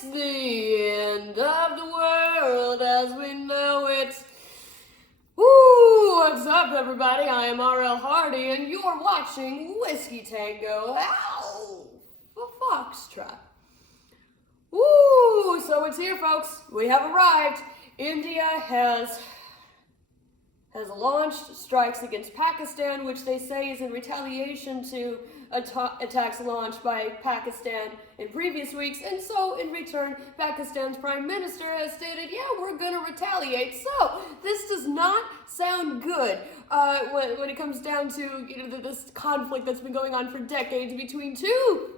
It's the end of the world as we know it. Woo! What's up, everybody? I am R.L. Hardy, and you're watching Whiskey Tango Alpha Foxtrot. Woo! So it's here, folks. We have arrived. India has launched strikes against Pakistan, which they say is in retaliation to attacks launched by Pakistan in previous weeks. And so, in return, Pakistan's prime minister has stated, yeah, we're going to retaliate. So, this does not sound good when it comes down to this conflict that's been going on for decades between two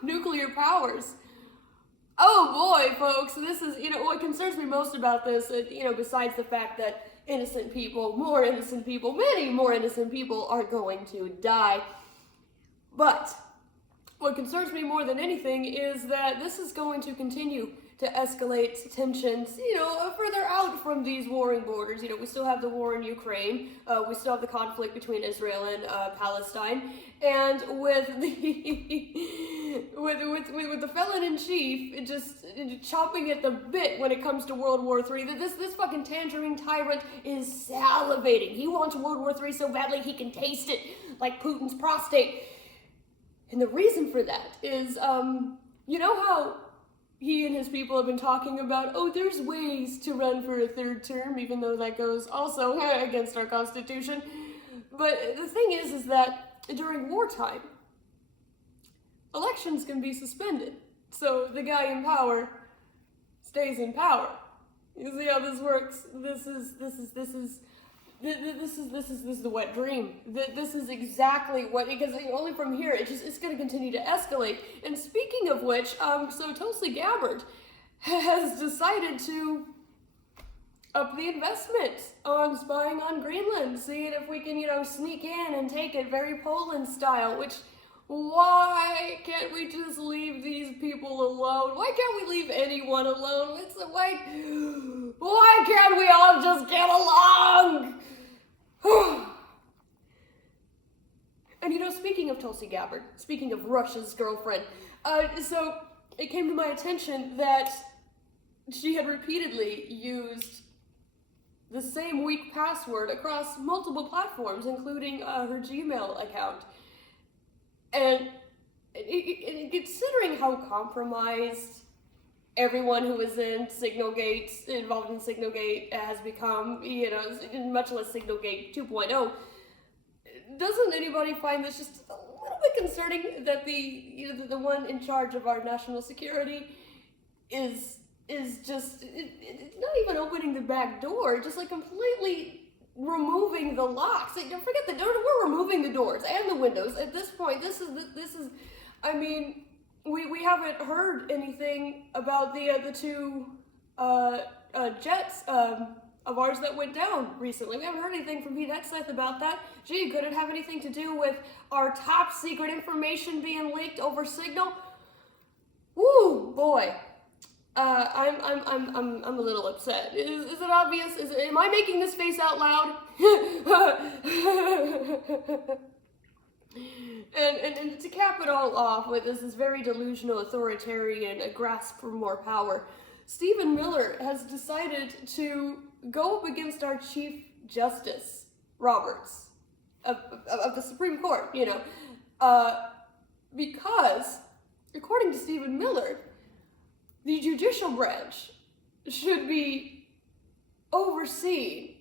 nuclear powers. Oh boy, folks, this is, what concerns me most about this, besides the fact that many more innocent people are going to die. But what concerns me more than anything is that this is going to continue to escalate tensions, further out from these warring borders. We still have the war in Ukraine. We still have the conflict between Israel and Palestine. And with the felon-in-chief just chomping at the bit when it comes to World War III, this fucking tangerine tyrant is salivating. He wants World War III so badly he can taste it like Putin's prostate. And the reason for that is, how he and his people have been talking about, there's ways to run for a third term, even though that goes also against our Constitution. But the thing is that during wartime, elections can be suspended. So the guy in power stays in power. You see how this works? This is the wet dream. This is exactly what, because only from here, it's going to continue to escalate. And speaking of which, so Tulsi Gabbard has decided to up the investment on spying on Greenland, seeing if we can, sneak in and take it very Poland style, which, why can't we just leave these people alone? Why can't we leave anyone alone? Why can't we all just get along? And speaking of Tulsi Gabbard, speaking of Russia's girlfriend, so it came to my attention that she had repeatedly used the same weak password across multiple platforms, including her Gmail account. And considering how compromised everyone who is involved in Signalgate has become, much less Signalgate 2.0, doesn't anybody find this just a little bit concerning that the one in charge of our national security is just not even opening the back door, just completely removing the locks. Forget the door, we're removing the doors and the windows. At this point, this is we haven't heard anything about the two jets of ours that went down recently. We haven't heard anything from Pete Hegseth about that. Gee, could it have anything to do with our top secret information being leaked over Signal? Woo, boy. I'm a little upset. Is it obvious? Am I making this face out loud? And to cap it all off with this very delusional authoritarian grasp for more power, Stephen Miller has decided to go up against our Chief Justice Roberts of the Supreme Court, because according to Stephen Miller, the judicial branch should be overseen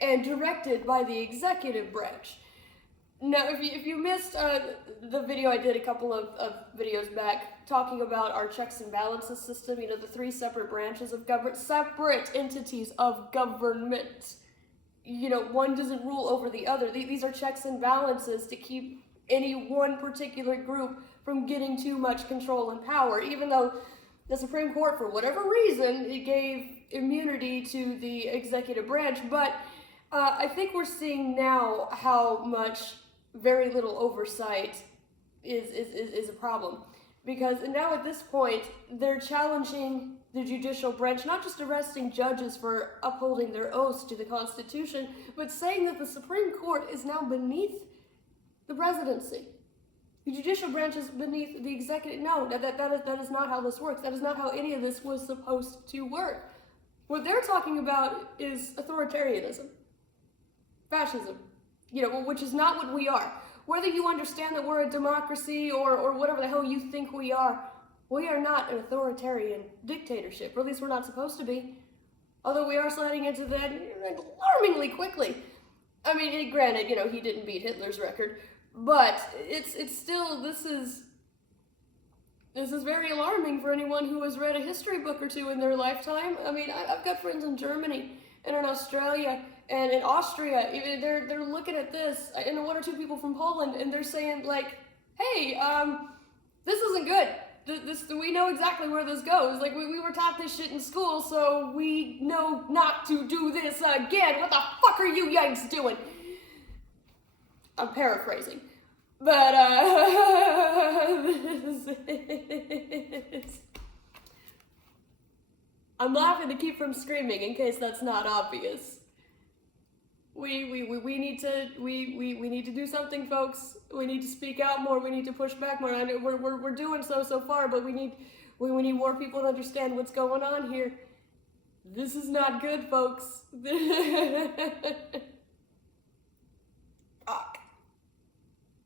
and directed by the executive branch. Now, if you missed the video I did a couple of videos back talking about our checks and balances system, the three separate branches of government, separate entities of government, one doesn't rule over the other. These are checks and balances to keep any one particular group from getting too much control and power, even though the Supreme Court, for whatever reason, it gave immunity to the executive branch. But I think we're seeing now how much very little oversight is a problem. Because now at this point, they're challenging the judicial branch, not just arresting judges for upholding their oaths to the Constitution, but saying that the Supreme Court is now beneath the presidency. The judicial branch is beneath the executive. No, that is not how this works. That is not how any of this was supposed to work. What they're talking about is authoritarianism, fascism, which is not what we are. Whether you understand that we're a democracy or whatever the hell you think we are not an authoritarian dictatorship, or at least we're not supposed to be. Although we are sliding into that alarmingly quickly. I mean, granted, he didn't beat Hitler's record, but it's still, this is very alarming for anyone who has read a history book or two in their lifetime. I mean, I've got friends in Germany and in Australia and in Austria. Even they're looking at this, and one or two people from Poland, and they're saying like, "Hey, this isn't good. We know exactly where this goes. Like we were taught this shit in school, so we know not to do this again. What the fuck are you Yanks doing?" I'm paraphrasing. But, I'm laughing to keep from screaming in case that's not obvious. We need to do something, folks. We need to speak out more. We need to push back more. I know we're doing so far, but we need more people to understand what's going on here. This is not good, folks.